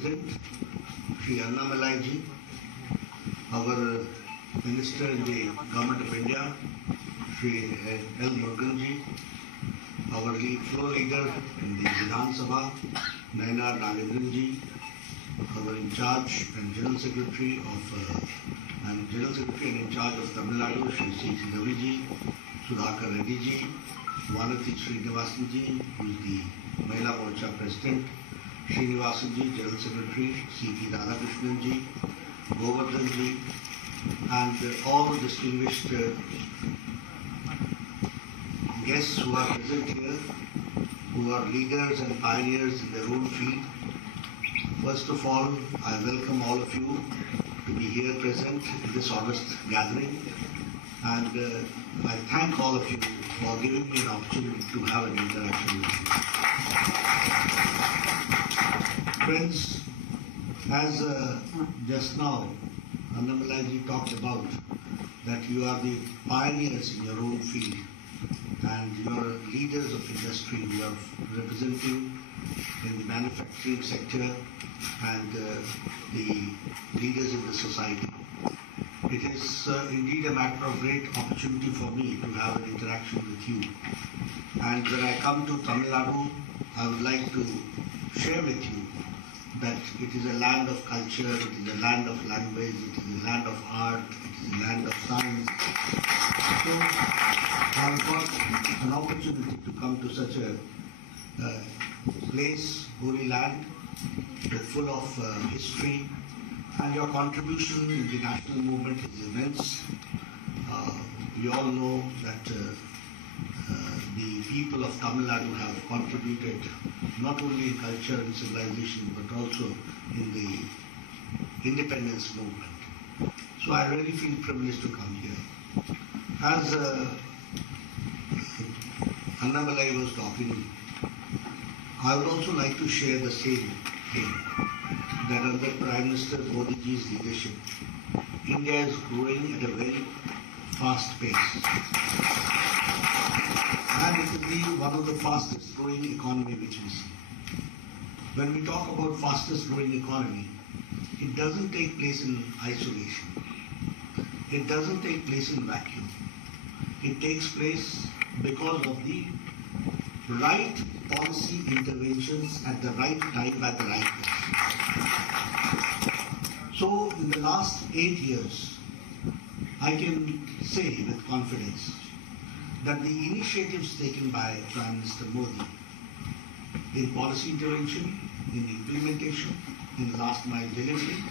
President, Shri Ji, our Minister in the Government of India, Shri L. Muruganji, our floor leader in the Vidhan Sabha, Naina Nagendranji, our in charge and General Secretary and in charge of Tamilnadu, Shri C. Ravi, Sudhakar Reddy ji, Vanati Srinivasanji, who is the Mahila Morcha President, Srinivasanji, General Secretary, C.P. Radhakrishnan Govardhan and all distinguished guests who are present here, who are leaders and pioneers in their own field. First of all, I welcome all of you to be here present in this august gathering, and I thank all of you for giving me an opportunity to have an interaction with you. Friends, as just now Annamalaji talked about that you are the pioneers in your own field and you are leaders of industry, you are representing in the manufacturing sector and the leaders in the society. It is indeed a matter of great opportunity for me to have an interaction with you. And when I come to Tamil Nadu, I would like to share with you that it is a land of culture, it is a land of language, it is a land of art, it is a land of science. So I have got an opportunity to come to such a place, holy land, full of history, and your contribution in the national movement is immense. We all know that the people of Tamil Nadu have contributed not only in culture and civilization but also in the independence movement. So I really feel privileged to come here. As Annamalai was talking, I would also like to share the same thing, that under Prime Minister Modi's leadership, India is growing at a very fast pace. And it will be one of the fastest growing economy which we see. When we talk about fastest growing economy, it doesn't take place in isolation. It doesn't take place in vacuum. It takes place because of the right policy interventions at the right time at the right place. So in the last 8 years, I can say with confidence that the initiatives taken by Prime Minister Modi in policy intervention, in implementation, in last mile delivery,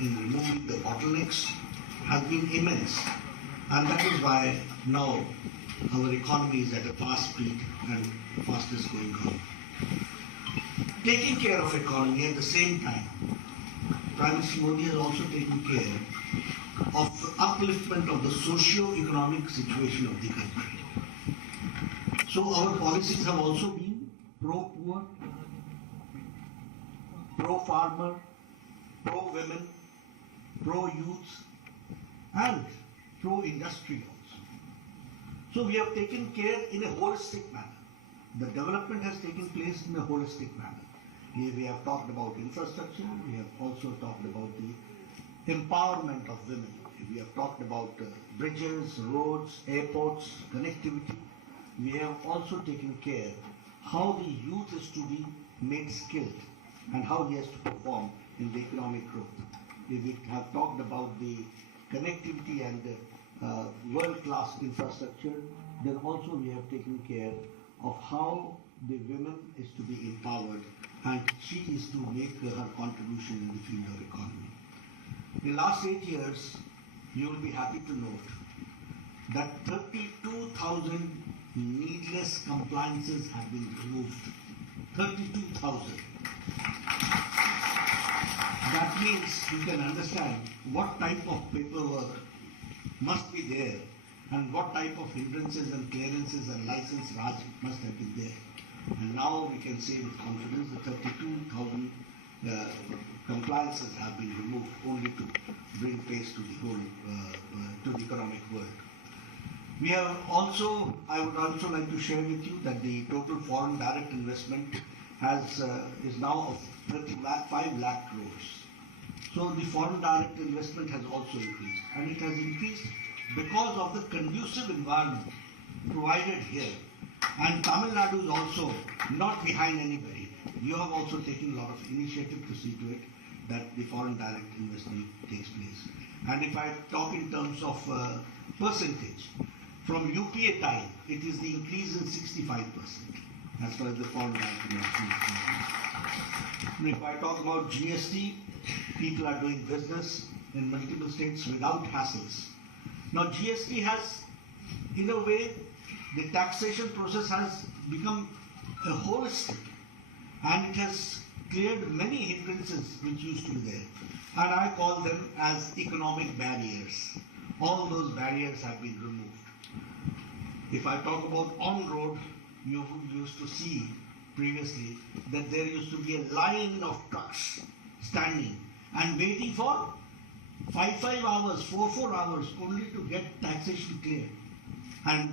in removing the bottlenecks have been immense. And that is why now our economy is at a fast speed and fastest growing economy. Taking care of economy at the same time, Prime Minister Modi has also taken care of upliftment of the socio-economic situation of the country. So our policies have also been pro-poor, pro-farmer, pro-women, pro-youth and pro-industry also. So we have taken care in a holistic manner. The development has taken place in a holistic manner. Here we have talked about infrastructure, we have also talked about the empowerment of women. We have talked about bridges, roads, airports, connectivity. We have also taken care how the youth is to be made skilled and how he has to perform in the economic growth. We have talked about the connectivity and the world-class infrastructure. Then also we have taken care of how the women is to be empowered and she is to make her contribution in the field of economy. In the last 8 years, you will be happy to note that 32,000 needless compliances have been removed. 32,000. That means you can understand what type of paperwork must be there and what type of hindrances and clearances and license Raj must have been there. And now we can say with confidence that 32,000 compliances have been removed only to bring pace to the whole to the economic world. We have also, I would also like to share with you that the total foreign direct investment is now of 35 lakh crores. So the foreign direct investment has also increased, and it has increased because of the conducive environment provided here. And Tamilnadu is also not behind anybody. You have also taken a lot of initiative to see to it that the foreign direct investment takes place. And if I talk in terms of percentage, from UPA time, it is the increase in 65% as far as the foreign direct investment is concerned. If I talk about GST, people are doing business in multiple states without hassles. Now GST has, in a way, the taxation process has become a holistic, and it has cleared many hindrances which used to be there. And I call them as economic barriers. All those barriers have been removed. If I talk about on-road, you used to see previously that there used to be a line of trucks standing and waiting for 5 hours, 4 hours only to get taxation cleared. And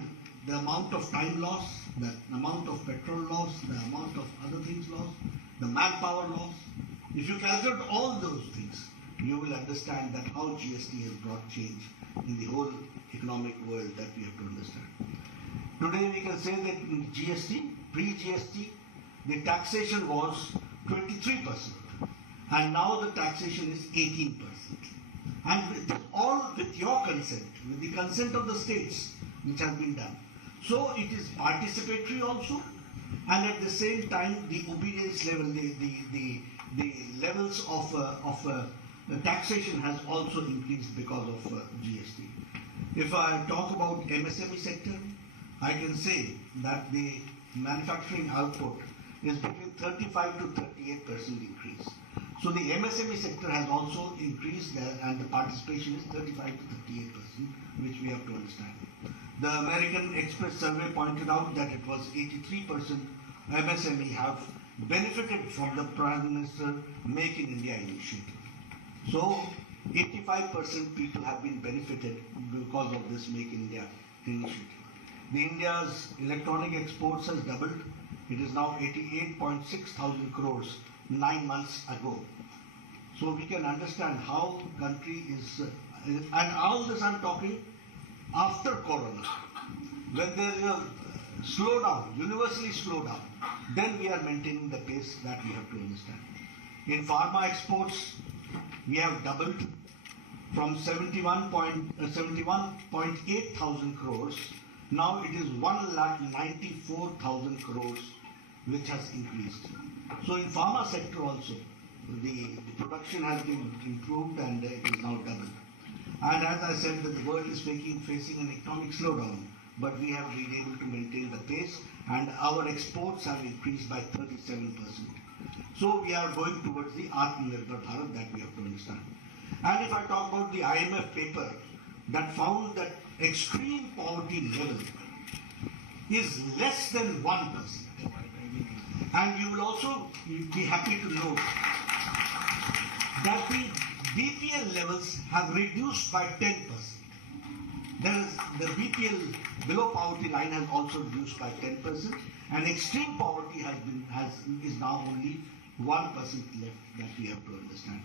the amount of time loss, the amount of petrol loss, the amount of other things lost, the manpower loss. If you calculate all those things, you will understand that how GST has brought change in the whole economic world that we have to understand. Today we can say that in GST, pre-GST, the taxation was 23%, and now the taxation is 18%. And all with your consent, with the consent of the states, which has been done. So it is participatory also, and at the same time the obedience level, the levels of the taxation has also increased because of GST. If I talk about MSME sector, I can say that the manufacturing output is between 35 to 38% increase. So the MSME sector has also increased there, and the participation is 35 to 38%, which we have to understand. The American Express survey pointed out that it was 83% MSME have benefited from the Prime Minister Make in India initiative. So 85% people have been benefited because of this Make in India initiative. The India's electronic exports has doubled. It is now 88.6 thousand crores 9 months ago. So we can understand how country is, and all this I'm talking after Corona, when there is a slowdown, universally slowdown, then we are maintaining the pace that we have to understand. In pharma exports, we have doubled from 71.8 thousand crores. Now it is 1,94,000 crores, which has increased. So in pharma sector also, the production has been improved and it is now doubled. And as I said, that the world is facing an economic slowdown, but we have been able to maintain the pace, and our exports have increased by 37%. So we are going towards the Atmanirbhar Bharat that we have to understand. And if I talk about the IMF paper that found that extreme poverty level is less than 1%. And you will also be happy to note that the BPL levels have reduced by 10%. The BPL below poverty line has also reduced by 10%, and extreme poverty is now only 1% left that we have to understand.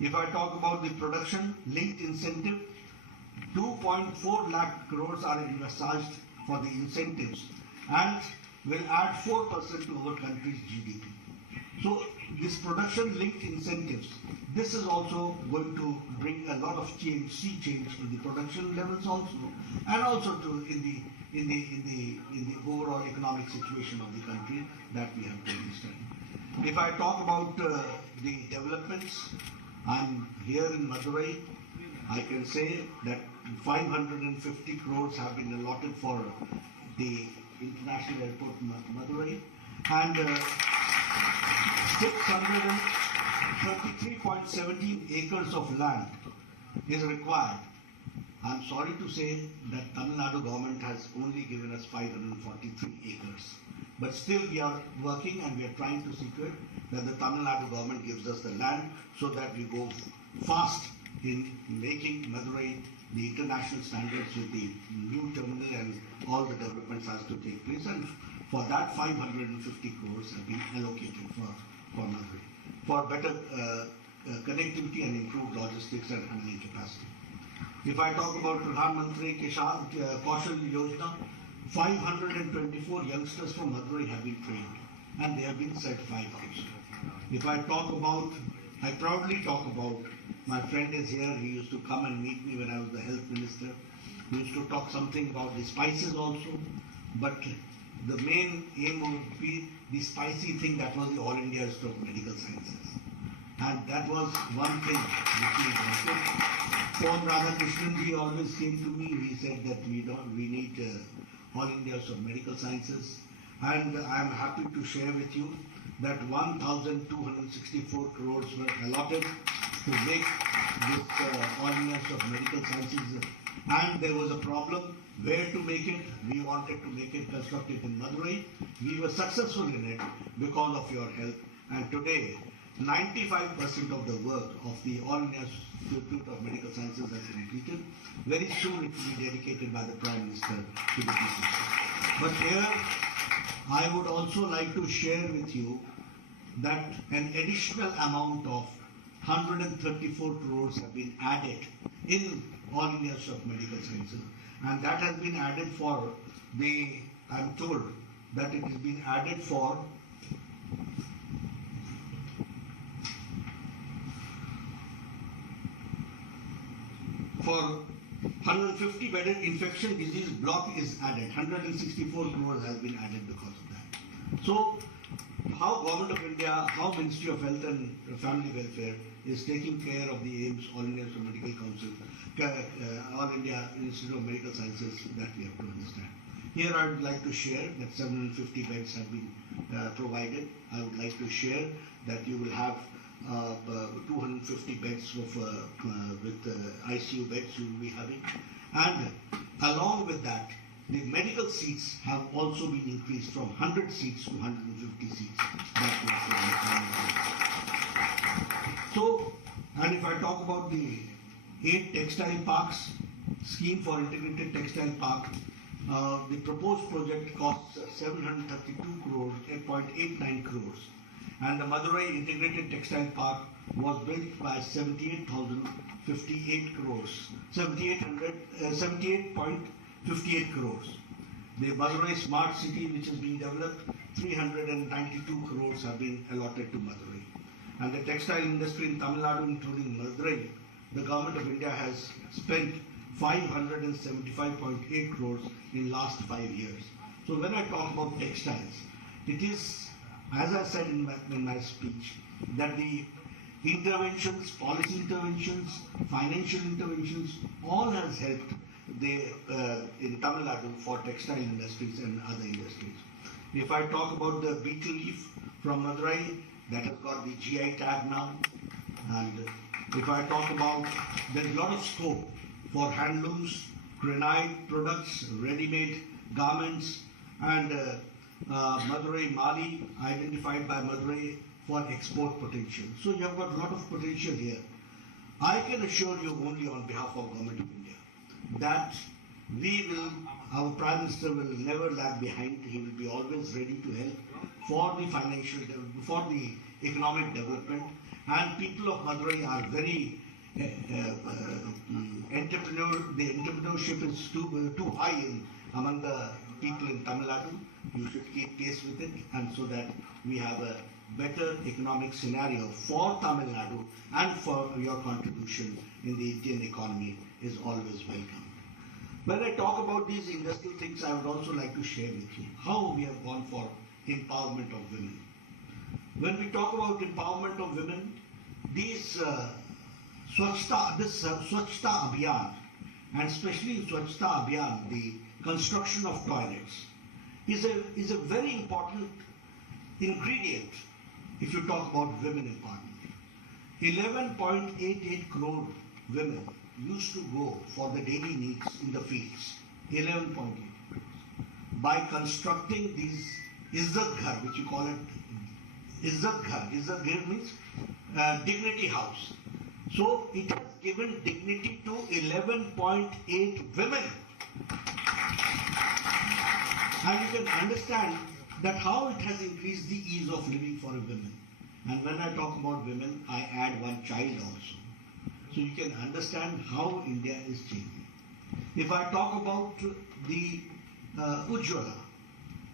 If I talk about the production linked incentive, 2.4 lakh crores are envisaged for the incentives and will add 4% to our country's GDP. So this production linked incentives, this is also going to bring a lot of sea change in the production levels also, and also in the overall economic situation of the country that we have to understand. If I talk about the developments, I'm here in Madurai. I can say that 550 crores have been allotted for the International Airport Madurai, and 633.17 acres of land is required. I'm sorry to say that Tamilnadu government has only given us 543 acres. But still we are working and we are trying to see to it that the Tamilnadu government gives us the land so that we go fast in making Madurai the international standards with the new terminal, and all the developments has to take place. And for that 550 crores have been allocated for Madurai. for better connectivity and improved logistics and handling capacity. If I talk about Pradhan Mantri Kaushal Yojana, 524 youngsters from Madurai have been trained and they have been certified also. If I proudly talk about, my friend is here, he used to come and meet me when I was the health minister. We used to talk something about the spices also, but the main aim would be the spicy thing that was the All India Institute of Medical Sciences. And that was one thing which we wanted. Paul Radhakrishnan ji always came to me, he said that we need All India Institute of Medical Sciences. And I am happy to share with you that 1,264 crores were allotted to make this All India Institute of Medical Sciences. And there was a problem where to make it. We wanted to make it constructed in Madurai. We were successful in it because of your help. And today, 95% of the work of the All India Institute of Medical Sciences has been completed. Very soon it will be dedicated by the Prime Minister to the people. But here, I would also like to share with you that an additional amount of 134 crores have been added in All India Institute of Medical Sciences. And that has been added for I'm told that it has been added for for 150 bedded infection disease block is added. 164 crores has been added because of that. So, how Government of India, how Ministry of Health and Family Welfare is taking care of the aims All India Institute of Medical Council, All India Institute of Medical Sciences, that we have to understand. Here I would like to share that 750 beds have been provided. I would like to share that you will have 250 beds with ICU beds you will be having. And along with that, the medical seats have also been increased from 100 seats to 150 seats. So, and if I talk about the 8 textile parks, scheme for integrated textile park, the proposed project costs 732 crores, 8.89 crores. And the Madurai Integrated Textile Park was built by 78,058 crores, 78.58 crores. The Madurai Smart City, which is being developed, 392 crores have been allotted to Madurai. And the textile industry in Tamilnadu, including Madurai, the Government of India has spent 575.8 crores in last 5 years. So when I talk about textiles, it is, as I said in my speech, that the interventions, policy interventions, financial interventions, all has helped in Tamil Nadu for textile industries and other industries. If I talk about the beetle leaf from Madurai, that has got the GI tag now. And if I talk about, there is a lot of scope for handlooms, granite products, ready-made garments, and Madurai Mali, identified by Madurai for export potential. So you have got a lot of potential here. I can assure you only on behalf of Government of India that our Prime Minister will never lag behind. He will be always ready to help for the for the economic development. And people of Madurai are very the entrepreneurship is too high among the people in Tamil Nadu. You should keep pace with it, and so that we have a better economic scenario for Tamil Nadu, and for your contribution in the Indian economy is always welcome. When I talk about these industrial things, I would also like to share with you how we have gone for empowerment of women. When we talk about empowerment of women, these Swachhta Abhiyan, and especially in Swachhta Abhiyan, the construction of toilets, is a very important ingredient if you talk about women empowerment. 11.88 crore women used to go for the daily needs in the fields. 11.8 crores. By constructing these Izzat Ghar, which you call it Izzat Ghar. Izzat Ghar means dignity house. So it has given dignity to 11.8 women. And you can understand that how it has increased the ease of living for a woman. And when I talk about women, I add one child also. So you can understand how India is changing. If I talk about the Ujjwala,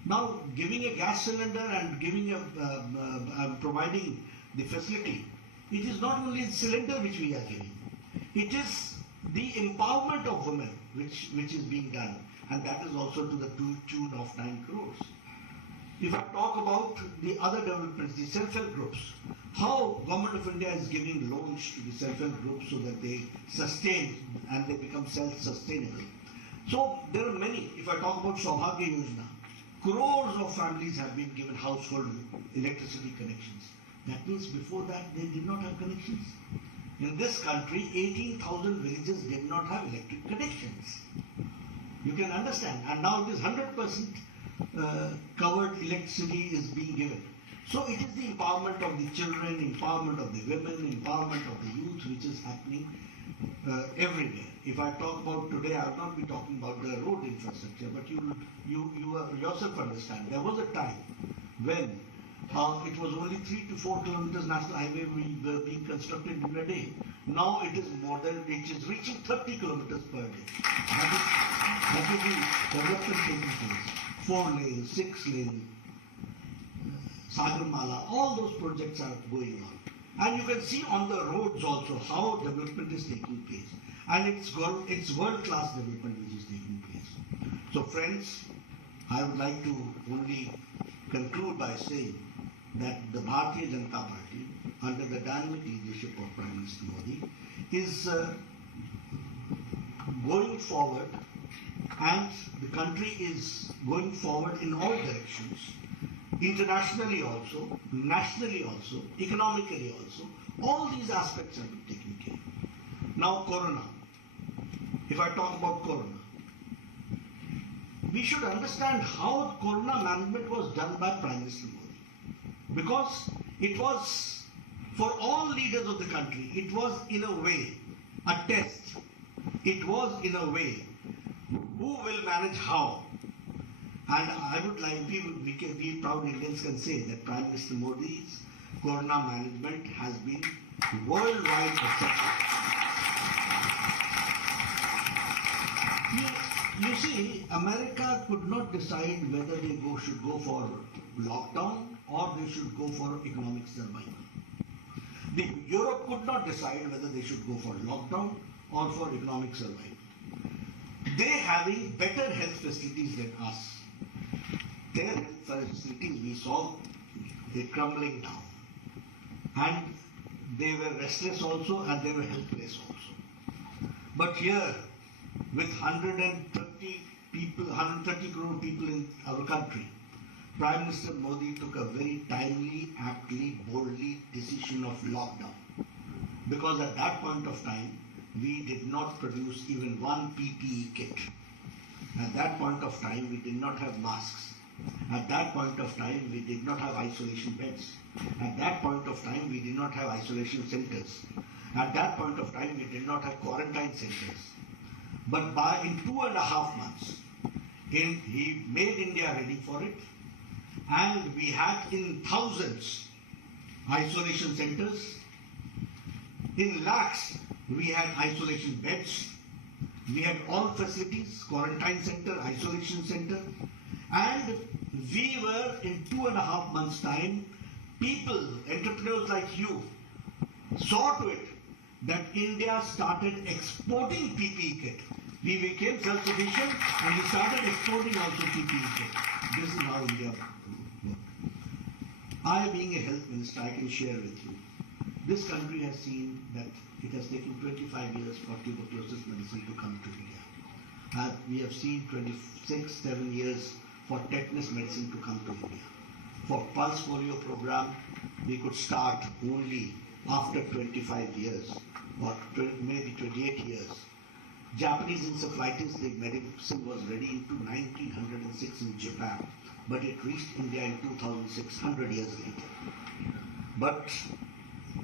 now giving a gas cylinder and giving providing the facility, it is not only the cylinder which we are giving, it is the empowerment of women which is being done, and that is also to the tune of 9 crores. If I talk about the other developments, the self-help groups, how Government of India is giving loans to the self-help groups so that they sustain and they become self-sustainable. So there are many. If I talk about Saubhagya Yojana, crores of families have been given household electricity connections. That means before that they did not have connections. In this country, 18,000 villages did not have electric connections. You can understand. And now it is 100% covered electricity is being given. So it is the empowerment of the children, empowerment of the women, empowerment of the youth which is happening everywhere. If I talk about today, I will not be talking about the road infrastructure, but you yourself understand. There was a time when it was only 3 to 4 kilometers national highway were being constructed in a day. Now it is more than, it is reaching 30 kilometers per day. That is the development taking place. 4 lanes, 6 lanes, Sagarmala, all those projects are going on. And you can see on the roads also how development is taking place. And it's world-class development which is taking place. So friends, I would like to only conclude by saying that the Bharatiya Janata Party, under the dynamic leadership of Prime Minister Modi, is going forward, and the country is going forward in all directions, internationally also, nationally also, economically also. All these aspects have been taken care of. Now Corona. If I talk about Corona, we should understand how Corona management was done by Prime Minister Modi. Because it was, for all leaders of the country, it was in a way a test. It was in a way, who will manage how? And I would like, we proud Indians can say that Prime Minister Modi's Corona management has been worldwide accepted. You see, America could not decide whether they should go for lockdown or they should go for economic survival. Europe could not decide whether they should go for lockdown or for economic survival. They having better health facilities than us. Their health facilities we saw they crumbling down. And they were restless also and they were helpless also. But here, with 130 crore people in our country, Prime Minister Modi took a very timely, aptly, boldly decision of lockdown. Because at that point of time, we did not produce even one PPE kit. At that point of time, we did not have masks. At that point of time, we did not have isolation beds. At that point of time, we did not have isolation centers. At that point of time, we did not have quarantine centers. But in 2.5 months, he made India ready for it. And we had in thousands isolation centers. In lakhs, we had isolation beds. We had all facilities, quarantine center, isolation center. And we were in 2.5 months' time, people, entrepreneurs like you, saw to it that India started exporting PPE kit. We became self-sufficient and we started exporting also PPE kit. This is how India worked. I, being a health minister, I can share with you. This country has seen that it has taken 25 years for tuberculosis medicine to come to India. We have seen 7 years for tetanus medicine to come to India. For pulse polio program, we could start only after 25 years or maybe 28 years. Japanese encephalitis, the medicine was ready into 1906 in Japan, but it reached India in 2600 years later. But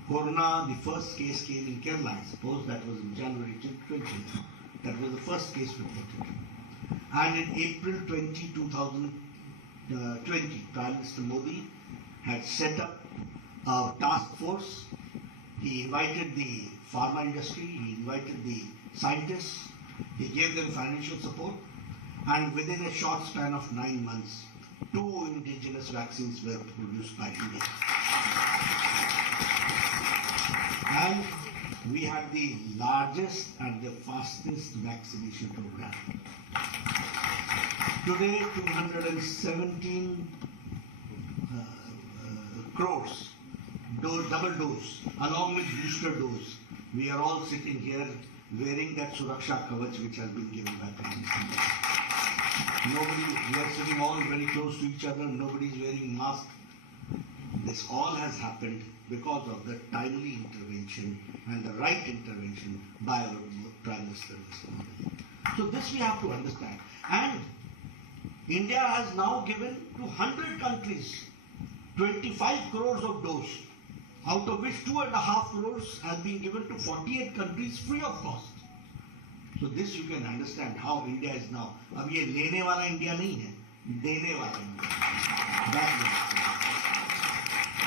Corona, the first case came in Kerala, I suppose that was in January 2020. That was the first case reported. And in April 2020, Prime Minister Modi had set up a task force. He invited the pharma industry, he invited the scientists, he gave them financial support, and within a short span of 9 months, 2 indigenous vaccines were produced by India. And we had the largest and the fastest vaccination program. Today, 217 crores double dose, along with booster dose. We are all sitting here wearing that Suraksha Kavach which has been given by Prime Minister. We are sitting all very close to each other, nobody is wearing mask. This all has happened because of the timely intervention and the right intervention by our Prime Minister. So this we have to understand. And India has now given to 100 countries 25 crores of dose, out of which 2.5 crores has been given to 48 countries free of cost. So this you can understand how India is now. अब ये लेने वाला India नहीं है, देने वाला India.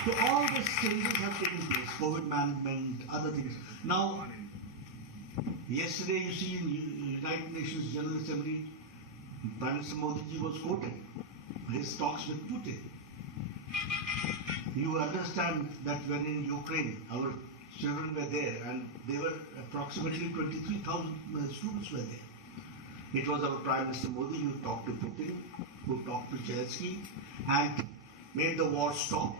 So all these changes have taken place, COVID management, other things. Now, yesterday you see in United Nations General Assembly, Prime Minister Modi ji was quoted his talks with Putin. You understand that when in Ukraine, our children were there and they were approximately 23,000 students were there. It was our Prime Minister Modi who talked to Putin, who talked to Zelensky and made the war stop,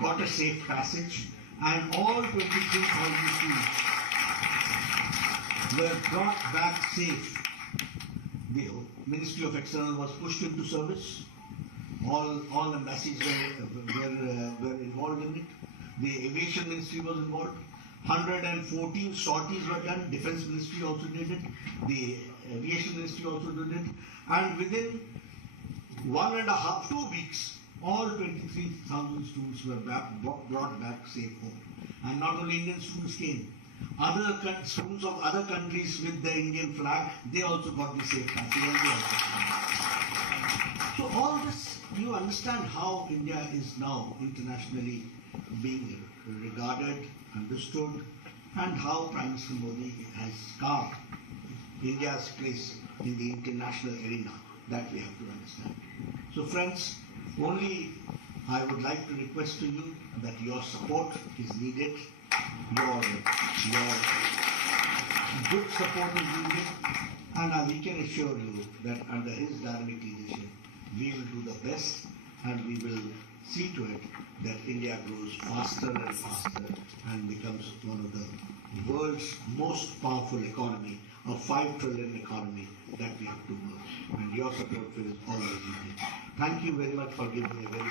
got a safe passage, and all 23,000 students were brought back safe. The Ministry of External was pushed into service. All embassies were involved in it. The Aviation Ministry was involved. 114 sorties were done. Defense Ministry also did it. The Aviation Ministry also did it. And within 2 weeks, all 23,000 students were brought back safe home. And not only Indian students came. Other students of other countries with the Indian flag, they also got the safe passage. So all this, you understand how India is now internationally being regarded, understood, and how Prime Minister Modi has carved India's place in the international arena. That we have to understand. So friends, only I would like to request to you that your support is needed, your good support is needed, and we can assure you that under his dynamic leadership, we will do the best and we will see to it that India grows faster and faster and becomes one of the world's most powerful economy, a 5 trillion economy that we have to work. And your support is always needed. Thank you very much for giving me a very